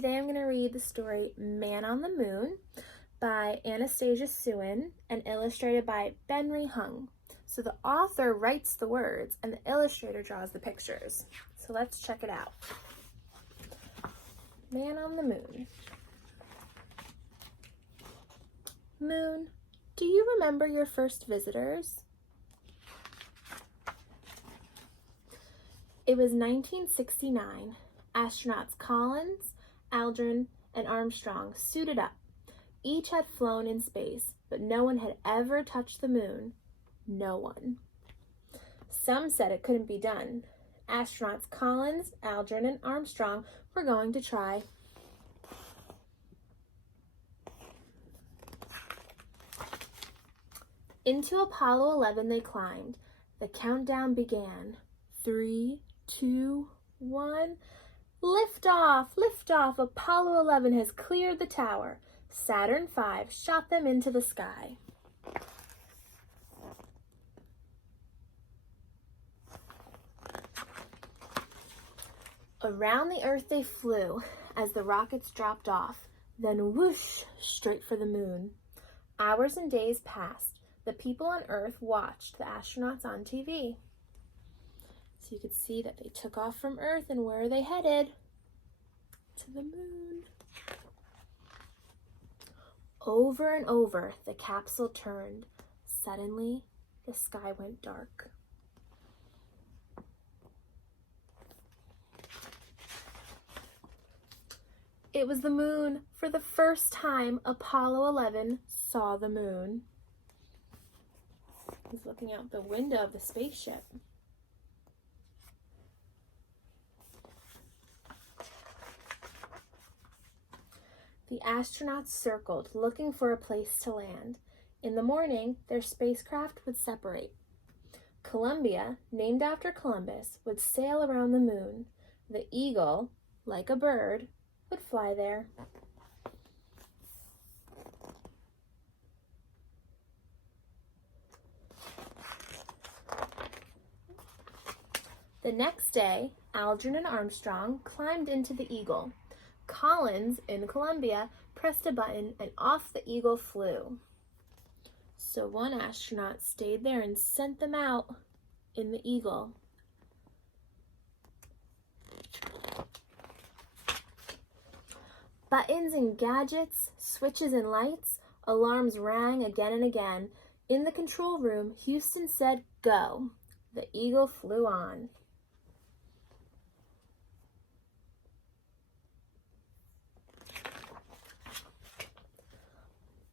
Today I'm going to read the story Man on the Moon by Anastasia Sewin and illustrated by Benry Hung. So the author writes the words and the illustrator draws the pictures. So let's check it out. Man on the Moon. Moon, do you remember your first visitors? It was 1969. Astronauts Collins, Aldrin, and Armstrong suited up. Each had flown in space, but no one had ever touched the moon. No one. Some said it couldn't be done. Astronauts Collins, Aldrin, and Armstrong were going to try. Into Apollo 11 they climbed. The countdown began. 3, 2, 1. Lift off! Lift off! Apollo 11 has cleared the tower. Saturn V shot them into the sky. Around the Earth they flew as the rockets dropped off, then whoosh, straight for the moon. Hours and days passed. The people on Earth watched the astronauts on TV. So you could see that they took off from Earth, and where are they headed? To the moon. Over and over, the capsule turned. Suddenly, the sky went dark. It was the moon. For the first time, Apollo 11 saw the moon. He's looking out the window of the spaceship. The astronauts circled, looking for a place to land. In the morning, their spacecraft would separate. Columbia, named after Columbus, would sail around the moon. The Eagle, like a bird, would fly there. The next day, Aldrin and Armstrong climbed into the Eagle. Collins, in Columbia, pressed a button and off the Eagle flew. So one astronaut stayed there and sent them out in the Eagle. Buttons and gadgets, switches and lights, alarms rang again and again. In the control room, Houston said, "Go." The Eagle flew on.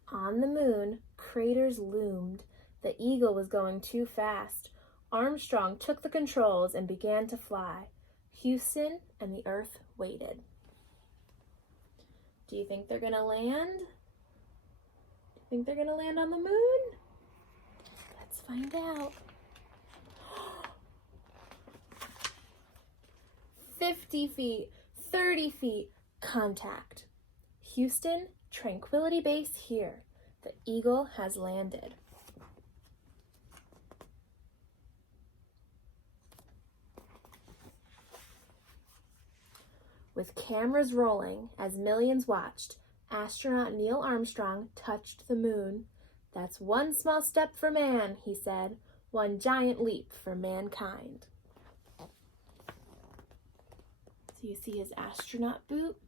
On the moon, craters loomed. The Eagle was going too fast. Armstrong took the controls and began to fly. Houston and the Earth waited. Do you think they're gonna land? Do you think they're gonna land on the moon? Let's find out. 50 feet, 30 feet, contact. Houston, Tranquility Base here. The Eagle has landed. With cameras rolling as millions watched, astronaut Neil Armstrong touched the moon. "That's one small step for man," he said, "one giant leap for mankind." So you see his astronaut boot,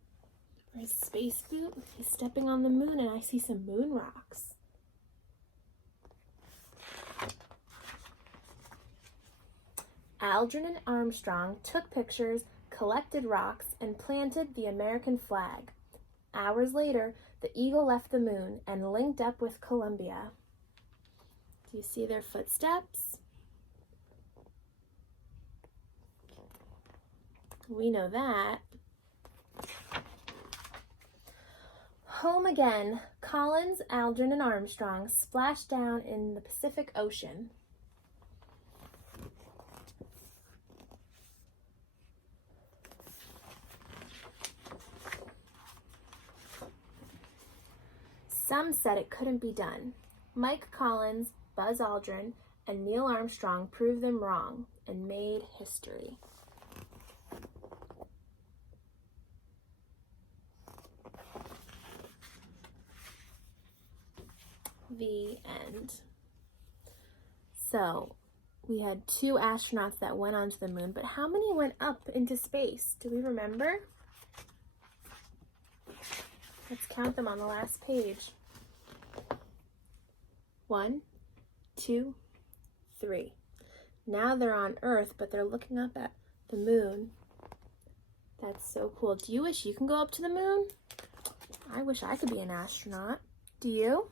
or his space boot. He's stepping on the moon, and I see some moon rocks. Aldrin and Armstrong took pictures, collected rocks, and planted the American flag. Hours later, the Eagle left the moon and linked up with Columbia. Do you see their footsteps? We know that. Home again, Collins, Aldrin, and Armstrong splashed down in the Pacific Ocean. Some said it couldn't be done. Mike Collins, Buzz Aldrin, and Neil Armstrong proved them wrong and made history. The end. So, we had 2 astronauts that went onto the moon, but how many went up into space? Do we remember? Let's count them on the last page. 1, 2, 3. Now they're on Earth, but they're looking up at the moon. That's so cool. Do you wish you can go up to the moon? I wish I could be an astronaut. Do you?